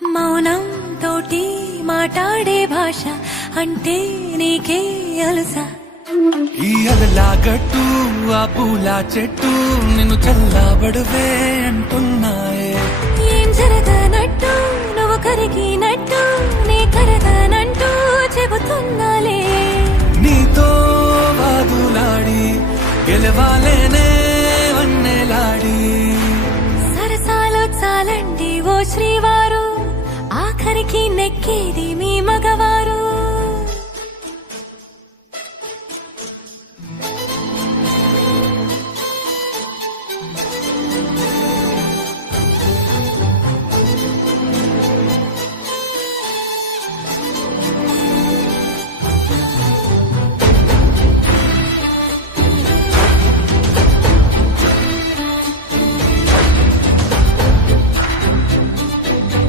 మౌనం తోటి మాట్లాడే భాష అంటే నీకే అలుసా ఈ అలలా గట్టు ఆ పూల చెట్టు నిన్ను చల్లబడువే అంటున్నాయే ఏం జరగనట్టు నువ్వు కరిగినట్టు నీ కరగనంటూ చెబుతున్నాలే నీతో వాదులాడి గెలవాలేనే వన్నెలాడి సరసాలు చాలండి ఓ శ్రీవారు ఆఖరికి నెక్కేది మీ మగ